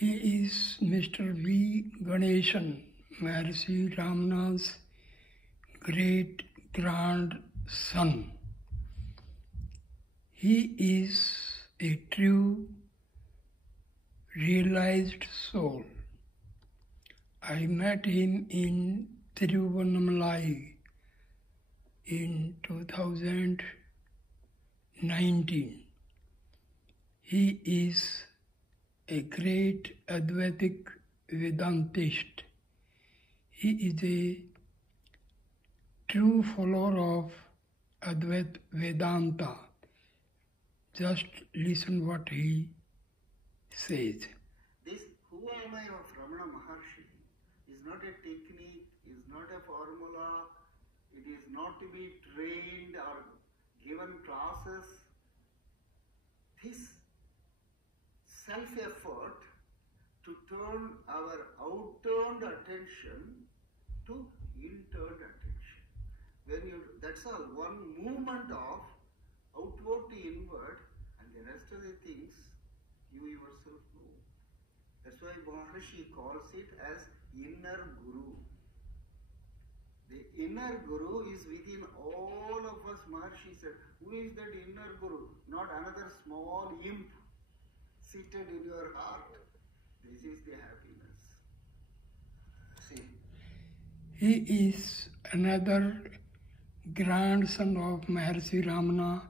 He is Mr. V. Ganesan, Maharshi Ramana's great-grandson. He is a true, realized soul. I met him in Tiruvannamalai in 2019. He is a great Advaitic Vedantist. He is a true follower of Advait Vedanta. Just listen what he says. This who am I of Ramana Maharshi is not a technique, is not a formula, it is not to be trained or given classes. This self-effort to turn our outturned attention to interned attention. That's all, one movement of outward to inward, and the rest of the things you yourself know. That's why Maharshi calls it as inner guru. The inner guru is within all of us. Maharshi said, who is that inner guru? Not another small imp seated in your heart. This is the happiness. See. He is another grandson of Maharshi Ramana.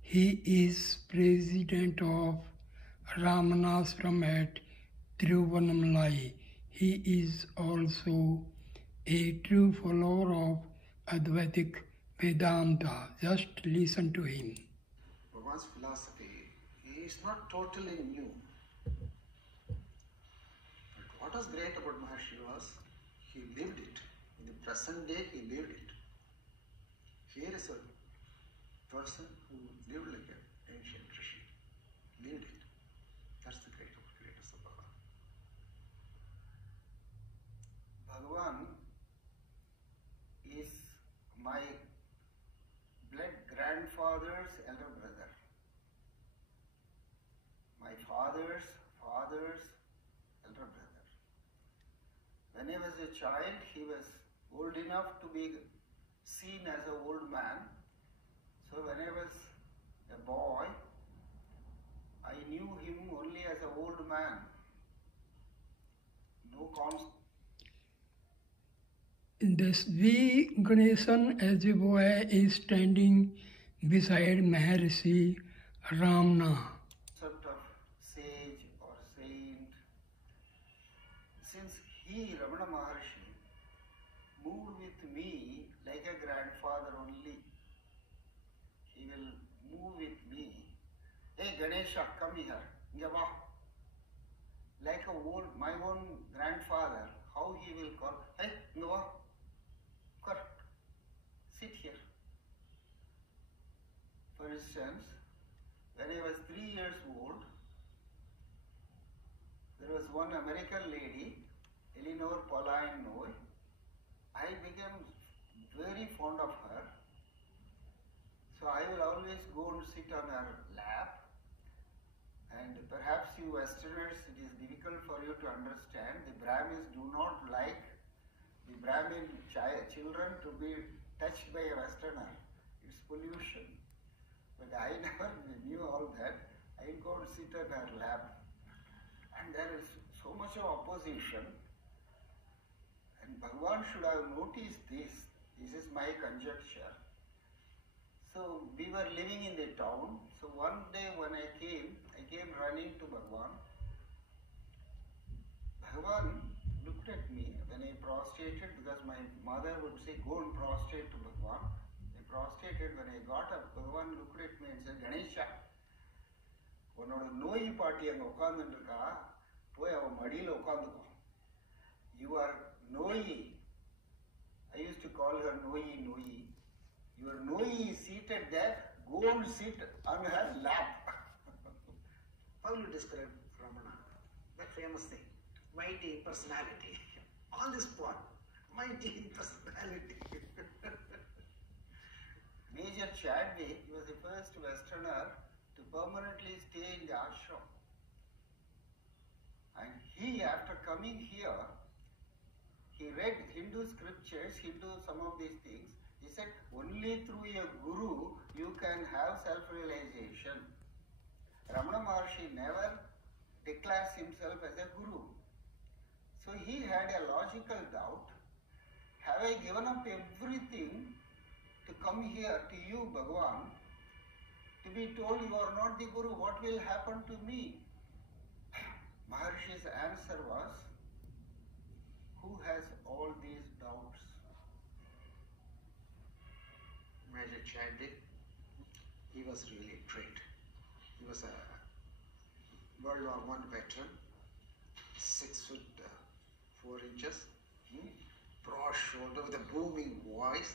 He is president of Ramanashram at Tiruvannamalai. He is also a true follower of Advaitic Vedanta. Just listen to him. Bhagavan's philosophy is not totally new. But what was great about Maharshi was he lived it. In the present day, he lived it. Here is a person who lived like an ancient rishi, lived it. That's the greatness of Bhagavan. Bhagavan is my blood grandfather's elder brother. My father's father's elder brother. When I was a child, he was old enough to be seen as an old man. So when I was a boy, I knew him only as an old man. No concept. This V. Ganesan as a boy is standing beside Maharshi Ramana. Sort of sage or saint. Since he, Ramana Maharshi, moved with me like a grandfather only, he will move with me. Hey Ganesha, come here. Yava. Like my own grandfather, how he will call, hey Nova, correct, sit here. For instance, when I was 3 years old, there was one American lady, Eleanor Pauline Noy. I became very fond of her. So I will always go and sit on her lap. And perhaps you Westerners, it is difficult for you to understand. The Brahmins do not like the Brahmin children to be touched by a Westerner. It's pollution. But I never knew all that. I go and sit on her lap. And there is so much of opposition. And Bhagavan should have noticed this. This is my conjecture. So we were living in the town. So one day when I came running to Bhagavan. Bhagavan looked at me when I prostrated, because my mother would say, go and prostrate to Bhagavan. I prostrated. When I got up, Bhagavan looked at me and said, Ganesha, உன்னோட நோய் பாட்டி அங்க உட்கார்ந்துட்டு இருக்கா, போய் அவ மடியில உட்கார்ந்துக்கோ. You are Noyi. I used to call her Noyi. Your Noyi is seated there, go and sit on her lap. How will you describe Ramana? That famous thing, mighty personality. All this part, mighty personality. Major Chadwick was the first Westerner to permanently stay in the ashram. And he, after coming here, he read Hindu scriptures, some of these things. He said, only through a guru you can have self-realization. Ramana Maharshi never declares himself as a guru. So he had a logical doubt. Have I given up everything to come here to you, Bhagavan, to be told you are not the guru? What will happen to me? Maharshi's answer was, who has all these doubts? Major Chandy, he was really great. He was a World War I veteran, 6 foot 4 inches, broad shoulder with a booming voice.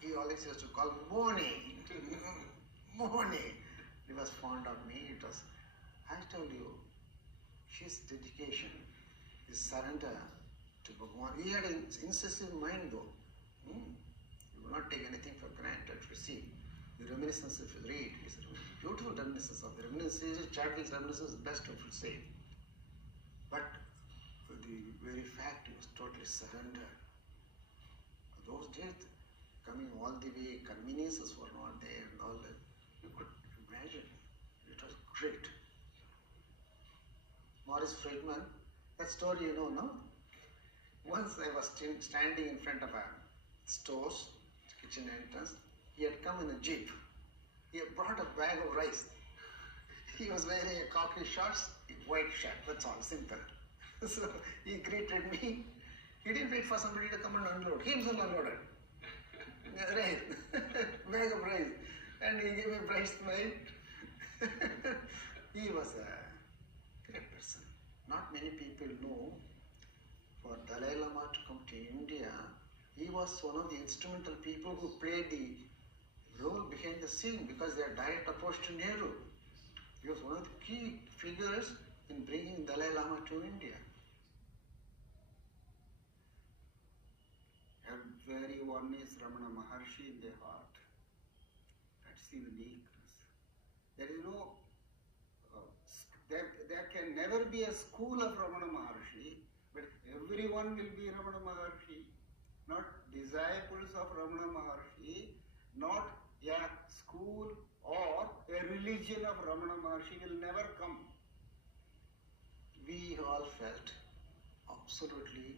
He always used to call Mani, Mani. He was fond of me. It was, I told you, his dedication, his surrender to Bhagavan. He had an incisive mind though. He would not take anything for granted. You see, the reminiscence, if you read, is a beautiful reminiscence of the reminiscence. Chadwick's reminiscence is the best, if you say. But the very fact he was totally surrendered. Those days, coming all the way, conveniences were not there and all that. You could imagine. It was great. Morris Friedman, that story you know, no? Once I was standing in front of a store's kitchen entrance. He had come in a jeep. He had brought a bag of rice. He was wearing a khaki shorts, white shirt, that's all, simple. So he greeted me. He didn't wait for somebody to come and unload. He himself unloaded. Rice, bag of rice. And he gave me a bright smile. He was a great person. Not many people know, for Dalai Lama to come to India, he was one of the instrumental people who played the role behind the scene because they are direct opposed to Nehru. He was one of the key figures in bringing Dalai Lama to India. Everyone is Ramana Maharshi in their heart. That's the uniqueness. There is no, there can never be a school of Ramana Maharshi, but everyone will be Ramana Maharshi. Not disciples of Ramana Maharshi, not a school or a religion of Ramana Maharshi will never come. We all felt absolutely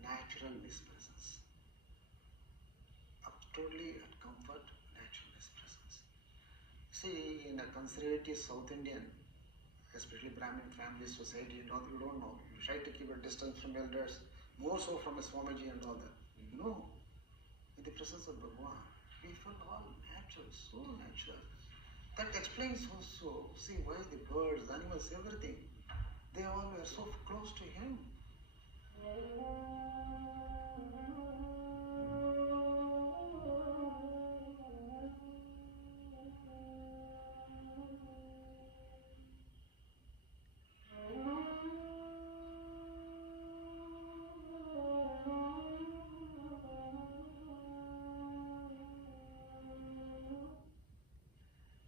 natural in his presence. Totally at comfort, natural in his presence. See, in a conservative South Indian, especially Brahmin family, society and all, you don't know. You try to keep a distance from elders, more so from a Swamiji and all that. No. In the presence of Bhagavan, we felt all natural, so natural. That explains also, see why the birds, animals, everything, they all were so close to him.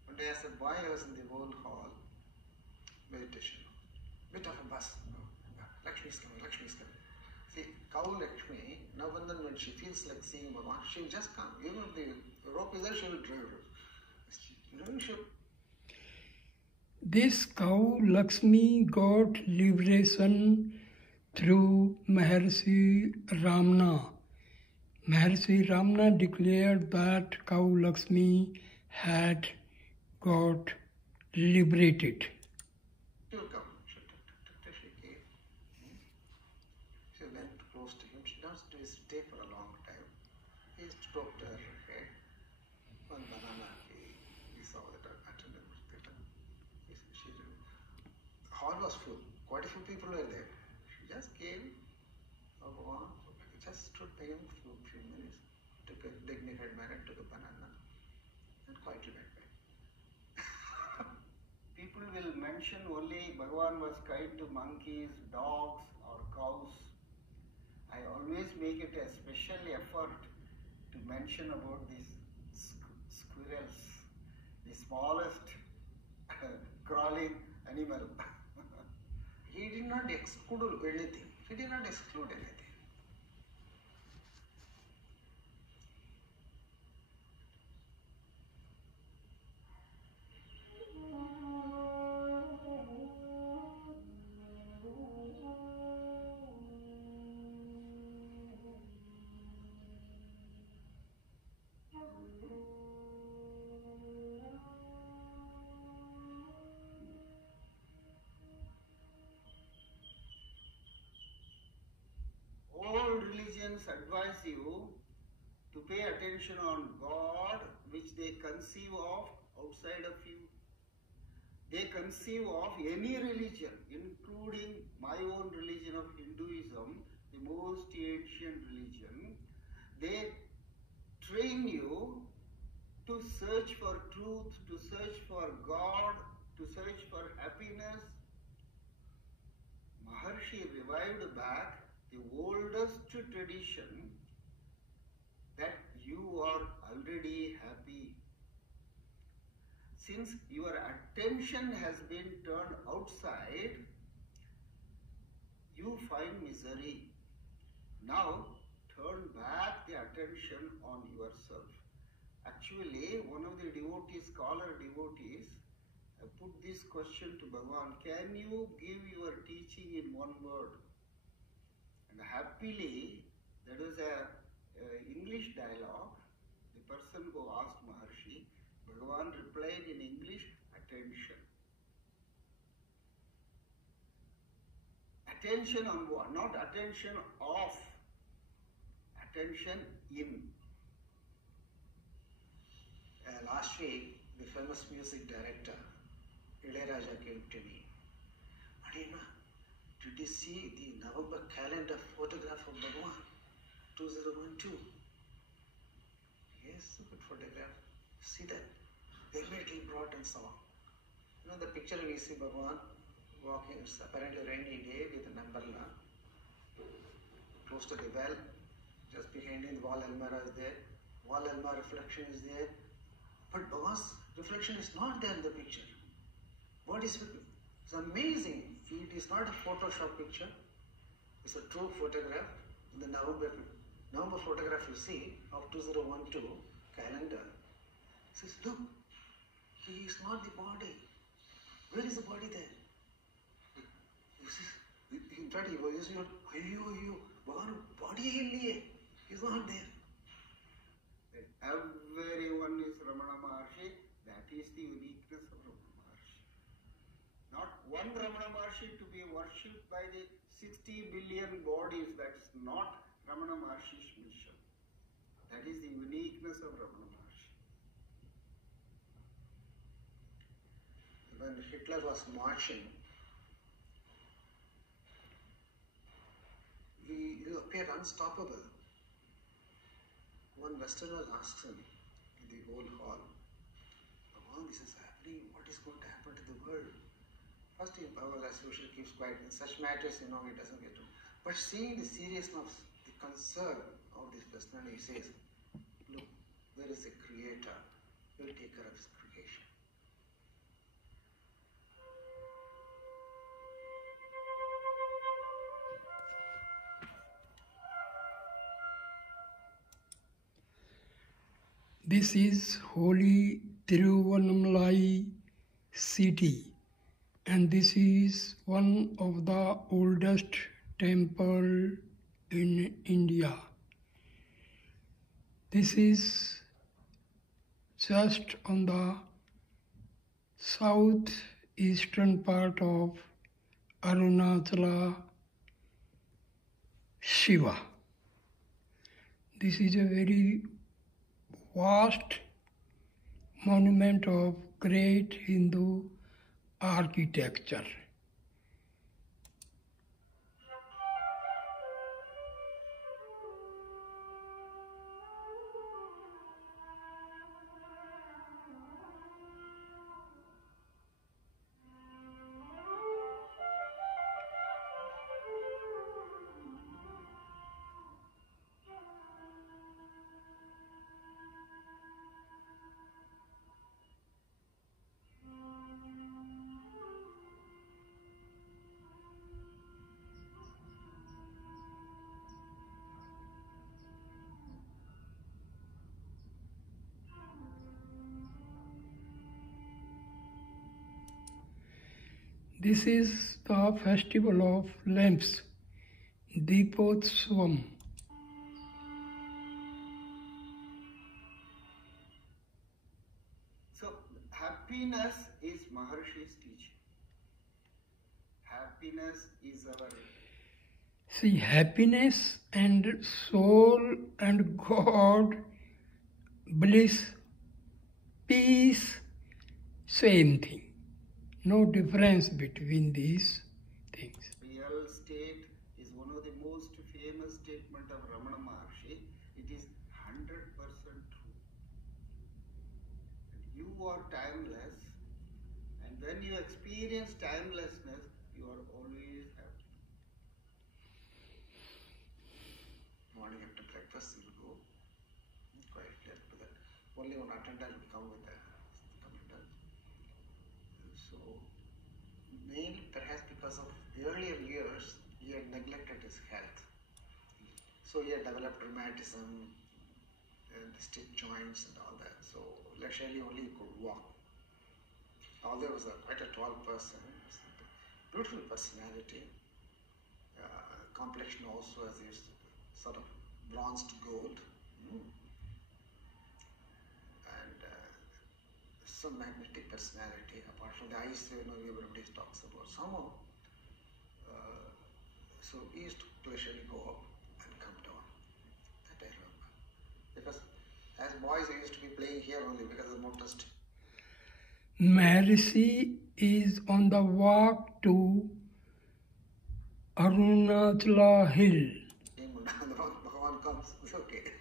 One day as a boy, I was in the old hall, meditation. Bit of a buzz. Lakshmi is coming, Lakshmi is coming. See, cow Lakshmi, now and then when she feels like seeing Bhagavan, she will just come. Even if the rope is there, she will drive her. You know, she... This cow Lakshmi got liberation through Maharshi Ramana. Maharshi Ramana declared that cow Lakshmi had got liberated. She will come. She came. She went close to him. She doesn't stay for a long time. He stroked her head. One banana, he saw that attendant was better. The hall was full. Quite a few people were there. She just came, just stood by him for a few minutes, took a dignified manner, took a banana, and quietly went back. People will mention only Bhagavan was kind to monkeys, dogs or cows. I always make it a special effort to mention about these squirrels, the smallest crawling animal. he did not exclude anything. He did not exclude anything. All religions advise you to pay attention on God, which they conceive of outside of you. They conceive of any religion, including my own religion of Hinduism, the most ancient religion. They train you to search for truth, to search for God, to search for happiness. Maharshi revived back the oldest tradition that you are already happy. Since your attention has been turned outside, you find misery. Now turn back the attention on yourself. Actually, one of the devotees, scholar devotees, put this question to Bhagavan: can you give your teaching in one word? And happily, that was a English dialogue. The person who asked Maharshi, Bhagavan replied in English: attention. Attention on what? Not attention off. Attention in. Last week, the famous music director, Ilayaraja, came to me. Adina, did you see the November calendar photograph of Bhagavan? 2012. Yes, a good photograph. See that? They immediately brought and saw. You know the picture we see Bhagavan walking, it's apparently rainy day with an umbrella. Close to the well, just behind him, the wall almirah is there. Wall almirah reflection is there. But Bhagavan's reflection is not there in the picture. What is it? It's amazing. It is not a Photoshop picture. It's a true photograph. In the November photograph you see of 2012 calendar. It says, look, he is not the body. Where is the body there? You see, in fact, he was using Bhagavan body illiye. He's not there. Everyone is Ramana Maharshi. That is the uniqueness of Ramana Maharshi. Not one Ramana Maharshi to be worshipped by the 60 billion bodies. That's not Ramana Maharshi's mission. That is the uniqueness of Ramana Maharshi. When Hitler was marching, he appeared unstoppable. One Westerner asks him in the old hall, Bhagavan, this is happening, what is going to happen to the world? First, Bhagavan as usual keeps quiet. In such matters, he doesn't get to. But seeing the seriousness, the concern of this Westerner, he says, look, there is a creator, he will take care of his creation. This is holy Tiruvannamalai city, and this is one of the oldest temple in India. This is just on the southeastern part of Arunachala Shiva. This is a very vast monument of great Hindu architecture. This is the festival of lamps, Deepotsvam. So happiness is Maharshi's teaching. Happiness is our... See, happiness and soul and God, bliss, peace, same thing. No difference between these things. Real state is one of the most famous statement of Ramana Maharshi. It is 100% true. You are timeless, and when you experience timelessness, you are always happy. Morning after breakfast, you will go quietly after that. Only one attendant will come with the commander. So, mainly perhaps because of earlier years, he had neglected his health. So he had developed rheumatism and stiff joints and all that. So leisurely only he could walk. Although he was quite a tall person, beautiful personality, complexion also as his sort of bronzed gold, and some magnetic personality. Apart from the eyes, everybody talks about somehow. So he used to leisurely go up and come down. That I remember. Because as boys, we used to be playing here only because of the motorist. Maharishi is on the walk to Arunachala Hill. Bhagavan comes, it's okay.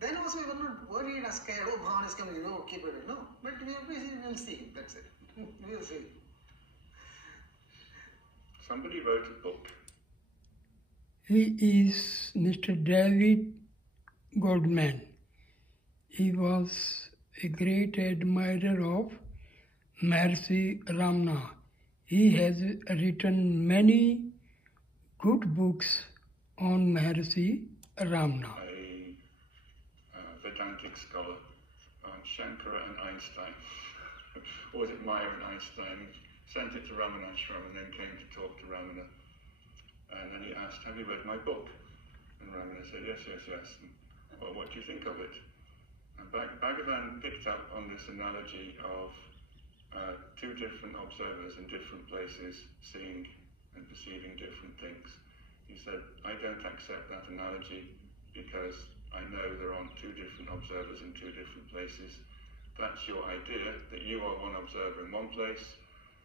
Then also we were not worried or scared, oh, Bhagavan is coming, keep it, no. But we'll see, that's it. We'll see. Somebody wrote a book. He is Mr. David Goldman. He was a great admirer of Maharshi Ramana. He has written many good books on Maharshi Ramana. A Vedantic scholar, Shankara and Einstein, or was it Maya and Einstein, sent it to Ramana Ashram and then came to talk to Ramana. And then he asked, have you read my book? And Ramana said, yes. And, well, what do you think of it? And Bhagavan picked up on this analogy of two different observers in different places seeing and perceiving different things. He said, I don't accept that analogy because I know there are two different observers in two different places. That's your idea, that you are one observer in one place,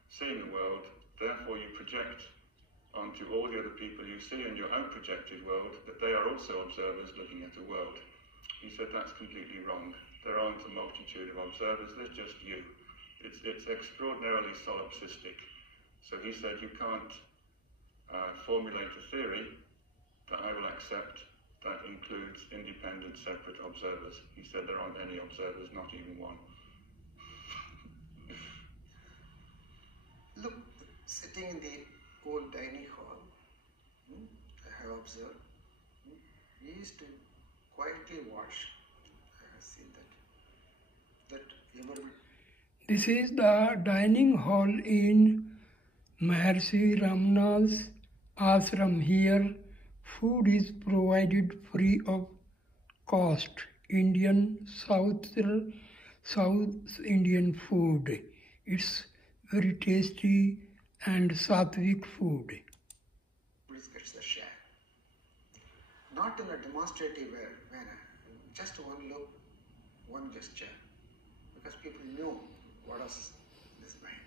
seeing the world, therefore you project onto all the other people you see in your own projected world that they are also observers looking at a world. He said that's completely wrong. There aren't a multitude of observers, there's just you. It's extraordinarily solipsistic. So he said you can't formulate a theory that I will accept that includes independent, separate observers. He said there aren't any observers, not even one. Look, sitting in the old dining hall, I have observed, we used to quietly watch. I have seen that everybody. This is the dining hall in Maharshi Ramana's ashram. Here, food is provided free of cost. South Indian food. It's very tasty and sattvic food. Please get the share. Not in a demonstrative manner, just one look, one gesture. Because people knew what was this man.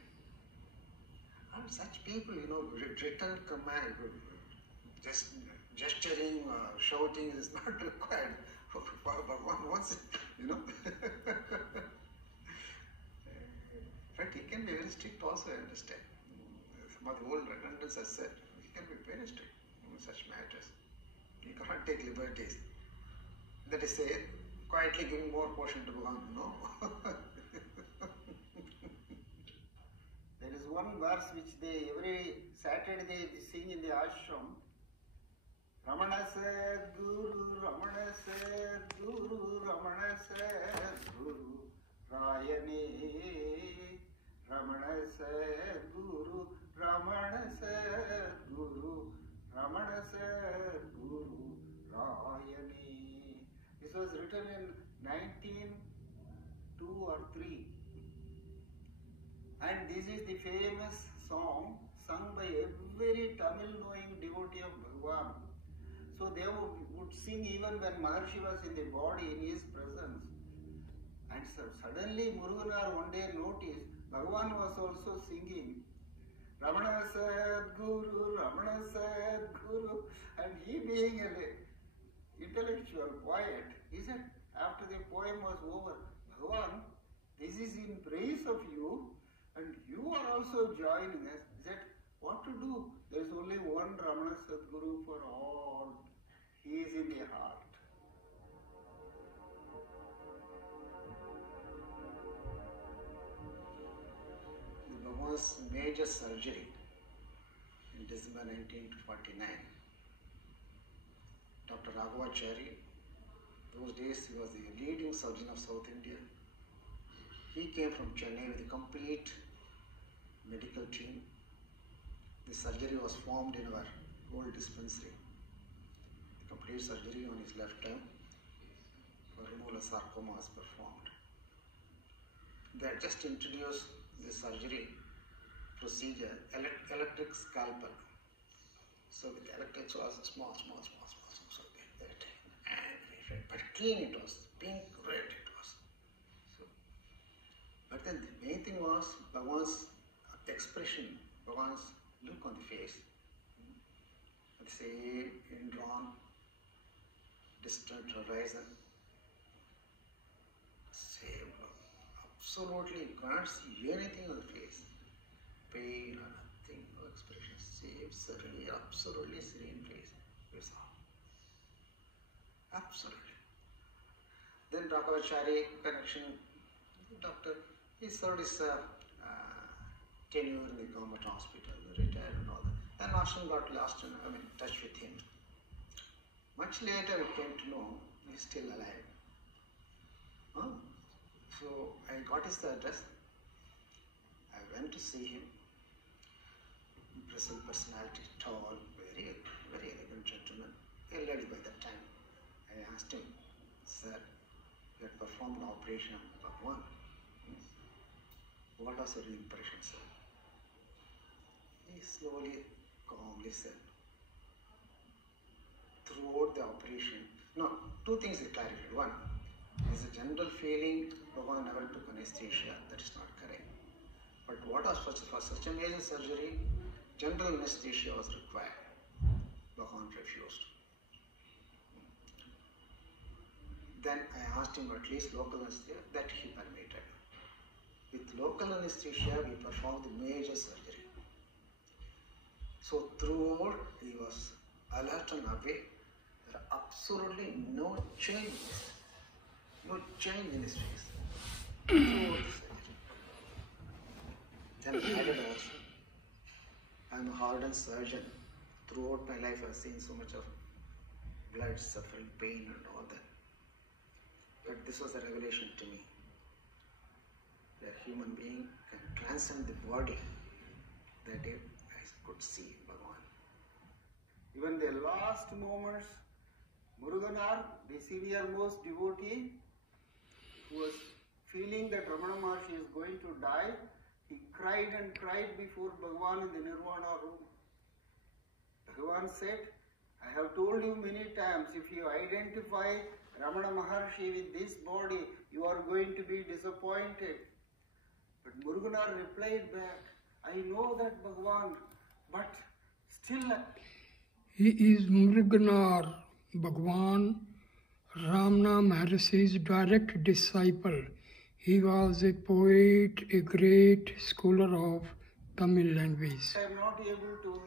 And such people, written command, just gesturing or shouting is not required. But once, In fact, he can be very strict also, I understand. Some of the old redundants have said, he can be very strict in such matters. You cannot take liberties. That is, say, quietly giving more portion to Bhagavan, There is one verse which they every Saturday they sing in the ashram. Ramana said Guru, Ramana said Guru, Ramana said Guru, Rayane, Ramana said Guru. Ramana Sadguru, Ramana Sadguru Rayani. This was written in 1902 or 3. And this is the famous song sung by every Tamil knowing devotee of Bhagavan. So they would sing even when Maharshi was in the body in his presence. And so suddenly Muruganar one day noticed Bhagavan was also singing Ramana Sadguru, Ramana Sadguru, and he being an intellectual poet, he said after the poem was over, Bhagavan, this is in praise of you and you are also joining us. He said, what to do? There is only one Ramana Sadguru for all. He is in the heart. Bhagavan's major surgery in December 1949. Dr. Raghavachari, those days he was the leading surgeon of South India. He came from Chennai with a complete medical team. The surgery was formed in our old dispensary. The complete surgery on his left arm for removal of sarcoma was performed. They had just introduced the surgery procedure, electric scalpel. So with electrics was small, so that, and but clean it was, pink, red it was. So, but then the main thing was Bhagavan's expression, Bhagavan's look on the face. The same indrawn, distant horizon. Same look. Absolutely, you can't see anything on the face. Pain or nothing, no expression. Same, certainly, absolutely serene face. You saw. Absolutely. Then Raghavachari connection, doctor, he served his tenure in the government hospital, retired and all that. Then Ashram got lost in touch with him. Much later we came to know he's still alive. So I got his address. I went to see him. Impressive personality, tall, very elegant gentleman, elderly by that time. I asked him, sir, you had performed an operation on Bhagavan. What was your impression, sir? He slowly, calmly said, throughout the operation, no, two things he clarified. One, is a general feeling Bhagavan never took anesthesia. That is not correct. But what was for such a major surgery, general anesthesia was required. Bhagavan refused. Then I asked him at least local anesthesia, that he permitted. With local anesthesia, we performed the major surgery. So throughout, he was alert and awake. There are absolutely no changes. No change in his face. Throughout the surgery. Then I added also, I am a hardened surgeon. Throughout my life, I have seen so much of blood, suffering, pain and all that. But this was a revelation to me. That human being can transcend the body. That day I could see Bhagavan. Even the last moments, Muruganar, the senior-most devotee, who was feeling that Ramana Maharshi is going to die, he cried and cried before Bhagavan in the Nirvana room. Bhagavan said, I have told you many times, if you identify Ramana Maharshi with this body, you are going to be disappointed. But Muruganar replied back, I know that Bhagavan, but still... He is Muruganar, Bhagavan Ramana Maharshi's direct disciple. He was a poet, a great scholar of Tamil language. I am not able to.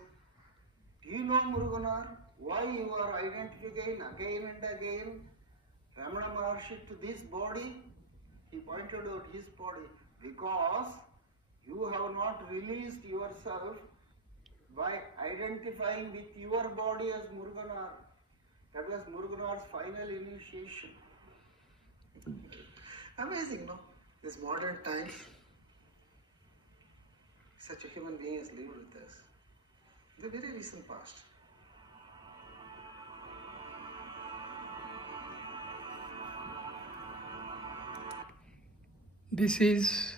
Do you know, Muruganar, why you are identifying again and again Ramana Maharshi to this body? He pointed out his body. Because you have not released yourself by identifying with your body as Muruganar. That was Muruganar's final initiation. Amazing, no? This modern times, such a human being has lived with us in the very recent past. This is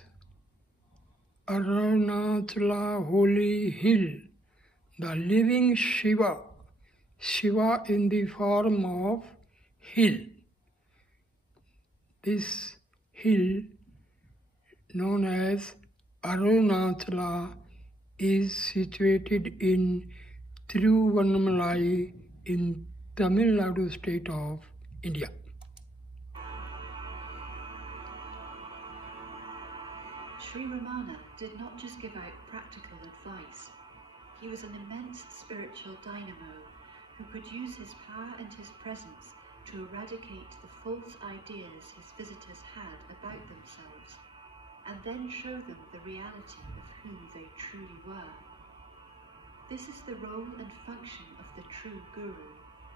Arunachala Holy Hill, the living Shiva, Shiva in the form of hill. This hill, known as Arunachala, is situated in Tiruvannamalai in Tamil Nadu state of India. Sri Ramana did not just give out practical advice. He was an immense spiritual dynamo who could use his power and his presence to eradicate the false ideas his visitors had about themselves, and then show them the reality of who they truly were. This is the role and function of the true Guru,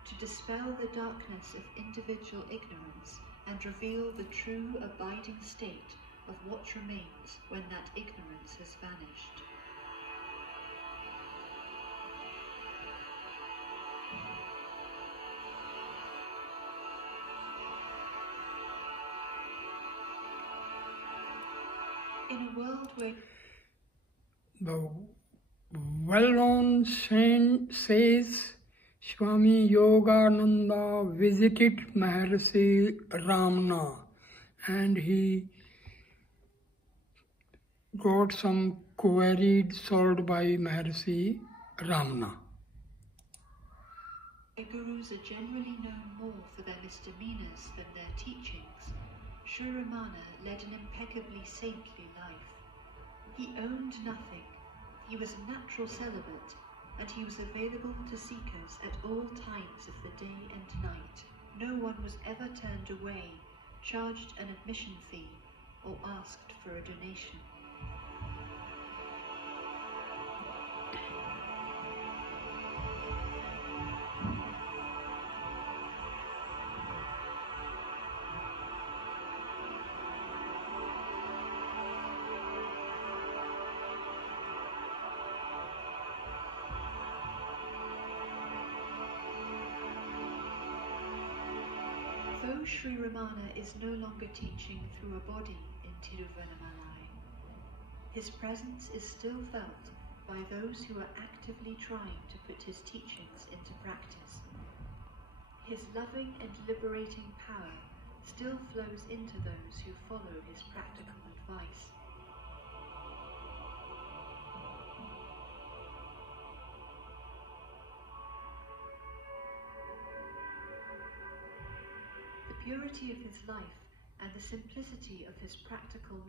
to dispel the darkness of individual ignorance and reveal the true abiding state of what remains when that ignorance has vanished. In a world where the well-known saint says Swami Yogananda visited Maharshi Ramana and he got some queries solved by Maharshi Ramana. Gurus are generally known more for their misdemeanors than their teachings, Sri Ramana led an impeccably saintly life. He owned nothing, he was a natural celibate, and he was available to seekers at all times of the day and night. No one was ever turned away, charged an admission fee, or asked for a donation. Though Sri Ramana is no longer teaching through a body in Tiruvannamalai, his presence is still felt by those who are actively trying to put his teachings into practice. His loving and liberating power still flows into those who follow his practical advice. The purity of his life and the simplicity of his practical